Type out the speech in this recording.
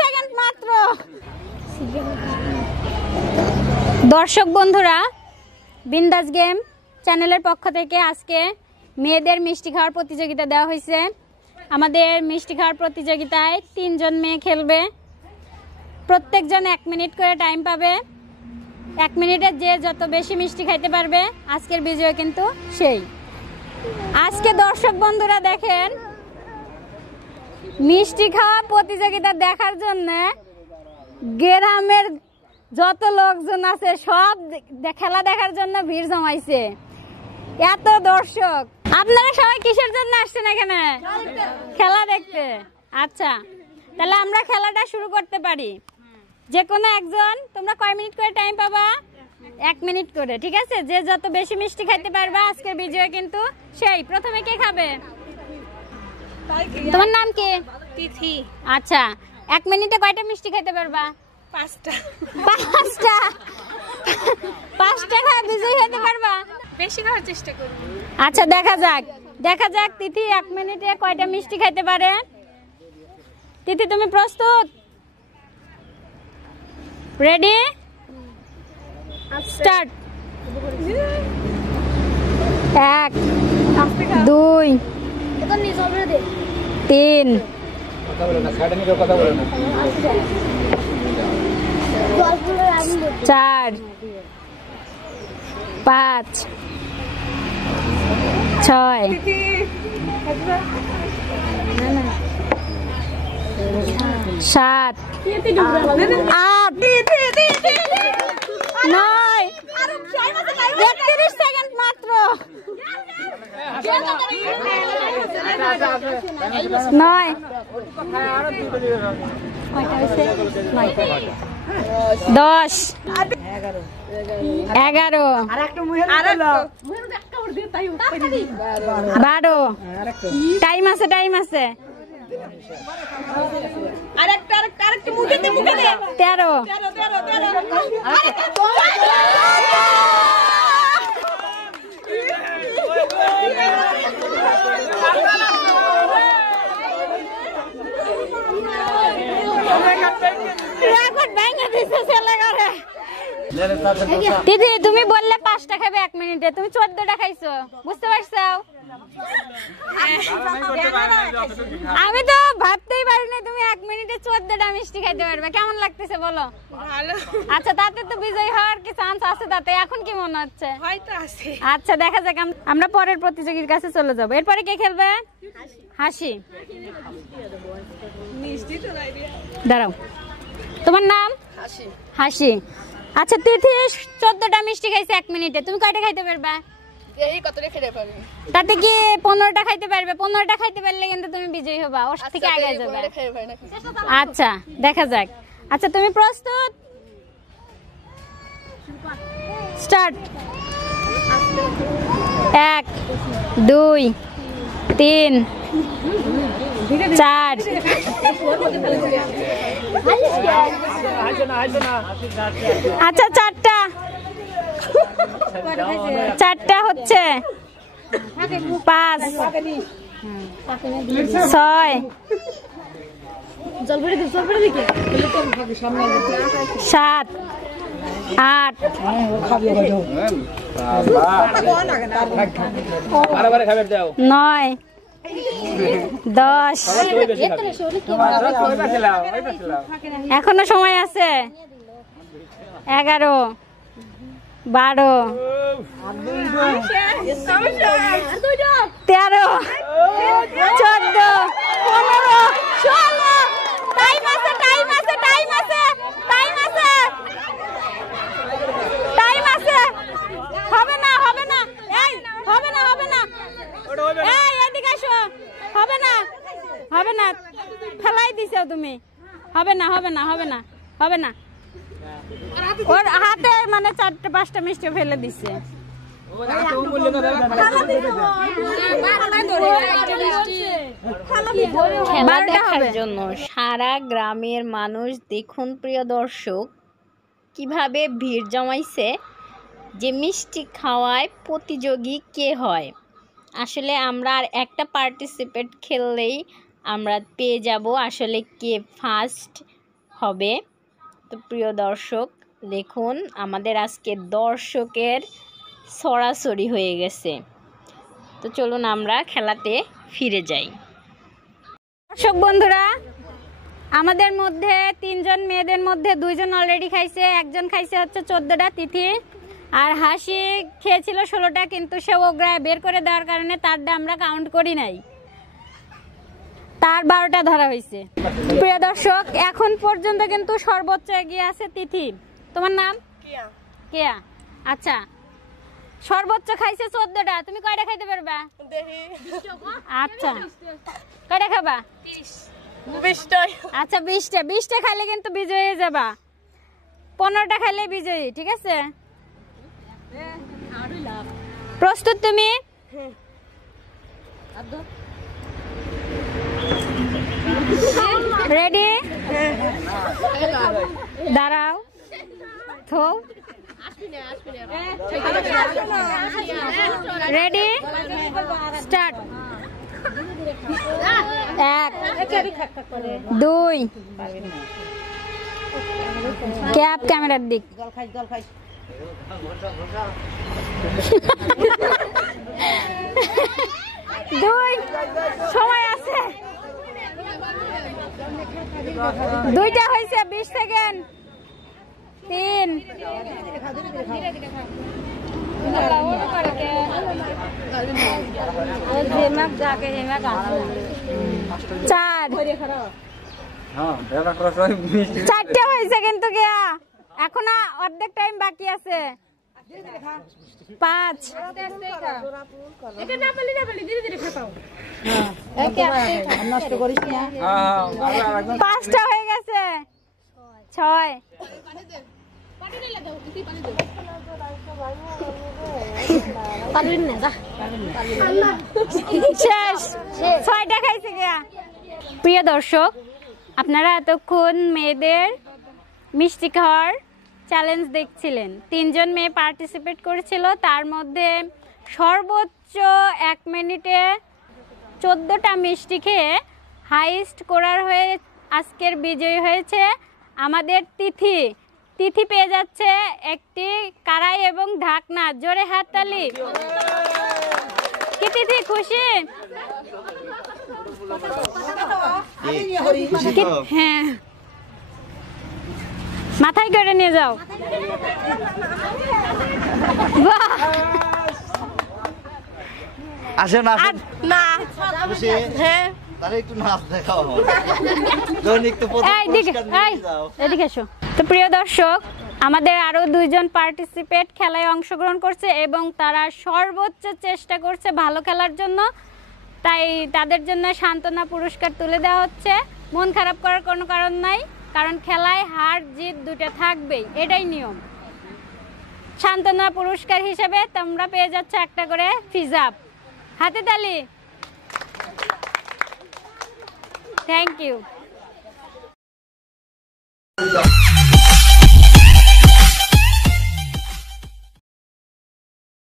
Second মাত্র। দর্শক বন্ধুরা, বিন্দাস গেম চ্যানেলের পক্ষ থেকে আজকে মেয়েদের মিষ্টি খাওয়ার প্রতিযোগিতা দেওয়া হয়েছে। আমাদের মিষ্টি খাওয়ার প্রতিযোগিতায় 3 জন মেয়ে খেলবে। প্রত্যেকজন 1 মিনিট করে টাইম পাবে। 1 মিনিটে যে যত বেশি মিষ্টি খাইতে পারবে আজকের বিজয় কিন্তু সেই। আজকে দর্শক বন্ধুরা দেখেন, মিষ্টি খাওয়া প্রতিযোগিতা দেখার জন্য গ্রামের যত লোকজন আছে সব খেলা দেখার জন্য ভিড় জমাইছে। এত দর্শক, আপনারা সবাই কিসের জন্য আসছেন এখানে? খেলা দেখতে। আচ্ছা, তাহলে আমরা খেলাটা শুরু করতে পারি। যে কোনো একজন, তোমরা কয় মিনিট করে টাইম পাবা? 1 মিনিট করে, ঠিক আছে? যে যত বেশি মিষ্টি খাইতে পারবা আজকের বিজয় কিন্তু সেই। প্রথমে কে খাবে? তোমার নাম কি? তিথি। আচ্ছা, 1 মিনিটে কয়টা মিষ্টি খাইতে পারবা? 5টা। 5টা খায় বিজয় হতে পারবা? বেশি খাওয়ার চেষ্টা করব। আচ্ছা, দেখা যাক তিথি 1 মিনিটে কয়টা মিষ্টি খাইতে পারে। তিথি, তুমি প্রস্তুত? Ready, start. 1 2 3 4 5 6 7 8 9 31 সেকেন্ড মাত্র। 9 10 11 12 টাইম আছে 13 দিদি, তুমি বললে 5টা খাবে 1 মিনিটে, তুমি 14টা খাইছো, বুঝতে পারছো? আমি তো ভাবতেই পারিনি তুমি 1 মিনিটে 14টা মিষ্টি খাইতে পারবে। কেমন লাগতেছে বলো? ভালো। আচ্ছা, তাতে তো বিজয় হওয়ার কি চান্স আছে তাতে? এখন কি মনে হচ্ছে? হয়তো আছে। আচ্ছা, দেখা যাক। আমরা পরের প্রতিযোগীর কাছে চলে যাবো। এরপরে কে খেলবে? হাসি। দাঁড়াও, তোমার নাম? হাসি। আচ্ছা, তিথি 14টা মিষ্টি খাইছে 1 মিনিটে, তুমি কয়টা খাইতে পারবা? তাতে কি 15টা খাইতে পারবে? 15টা খাইতে পারলে কিন্তু তুমি বিজয়ী হবা, ওর থেকে আগে যাবে। আচ্ছা, দেখা যাক। আচ্ছা, তুমি প্রস্তুত? স্টার্ট। 1 2 3 4 আচ্ছা, 4টা হচ্ছে। 5 6 7 8 9 10 এখনো সময় আছে। 11 12 13 14 15 16 টাইম আছে। হবে না এই হবে না এই এদিকে আসো। হবে না ফেলাই দিছো তুমি। হবে না ওর হাতে মানে 4টা 5টা মিষ্টি ফেলে দিছে। খেলা দেখার জন্য সারা গ্রামের মানুষ দেখুন প্রিয় দর্শক কিভাবে ভিড় জমাইছে যে মিষ্টি খাওয়ায় প্রতিযোগী কে হয়। আসলে আমরা আর একটা পার্টিসিপেট খেললেই আমরা পেয়ে যাব আসলে কে ফার্স্ট হবে। তো প্রিয় দর্শক দেখুন আমাদের আজকে দর্শকের ছড়াছড়ি হয়ে গেছে। তো চলুন আমরা খেলাতে ফিরে যাই। দর্শক বন্ধুরা, আমাদের মধ্যে 3 জন মেয়েদের মধ্যে 2 জন অলরেডি খাইছে, একজন খাইছে হচ্ছে 14টা তিথি, আর হাসি খেয়েছিল 16টা, কিন্তু সে ওগ্রায় বের করে দেওয়ার কারণে তারটা আমরা কাউন্ট করি নাই, তার 12টা ধরা হয়েছে। প্রিয় দর্শক এখন পর্যন্ত কিন্তু সর্বোচ্চ এগিয়ে আছে তিথি। তোমার নাম? কেয়া। আচ্ছা, সর্বোচ্চ খাইছে 14টা, তুমি কয়টা খাইতে পারবা? আচ্ছা, কয়টা খাবা? 20টা। আচ্ছা 20টা খাইলে কিন্তু বিজয়ী হয়ে যাবা, 15টা খাইলে বিজয়ী, ঠিক আছে? প্রস্তুত তুমি? রেডি? দাঁড়াও, থো, রেডি, স্টার্ট। 1 2 ক্যাপ ক্যামেরার দিক। 2 সময় আছে, 2টা হয়েছে, 20 সেকেন্ড। 3 4 4টে হয়েছে কিন্তু গিয়া, এখনো অর্ধেক টাইম বাকি আছে। 5 5টা হয়ে গেছে। 6 শেষ, 6টা খাইছে গিয়া। প্রিয় দর্শক, আপনারা এতক্ষণ মেয়েদের মিষ্টি খাওয়ার চ্যালেঞ্জ দেখছিলেন। 3 জন মেয়ে পার্টিসিপেট করেছিল, তার মধ্যে সর্বোচ্চ 1 মিনিটে 14টা মিষ্টি খেয়ে হাইস্ট করার হয়ে আজকের বিজয়ী হয়েছে আমাদের তিথি। তিথি পেয়ে যাচ্ছে একটি কড়াই এবং ঢাকনা। জোরে হাততালি। কি তিথি খুশি? হ্যাঁ, মাথায় করে নিয়ে যাও। আসেন আসেন না। খুশি? হ্যাঁ, তাহলে একটু নাচ দেখাও। দৈনিক তো প্রথম পুরস্কার নিয়ে যাও। এদিকে এসো। তো প্রিয় দর্শক, আমাদের আরো 2 জন পার্টিসিপেট খেলায় অংশগ্রহণ করছে এবং তারা সর্বোচ্চ চেষ্টা করছে ভালো খেলার জন্য, তাই তাদের জন্য সান্ত্বনা পুরস্কার তুলে দেওয়া হচ্ছে। মন খারাপ করার কোনো কারণ নাই, কারণ খেলায় হার জিত 2টা থাকবেই, এটাই নিয়ম। সান্ত্বনা পুরস্কার হিসেবে তোমরা পেয়ে যাচ্ছ একটা করে ফিজাব। হাতে তালি। Thank you.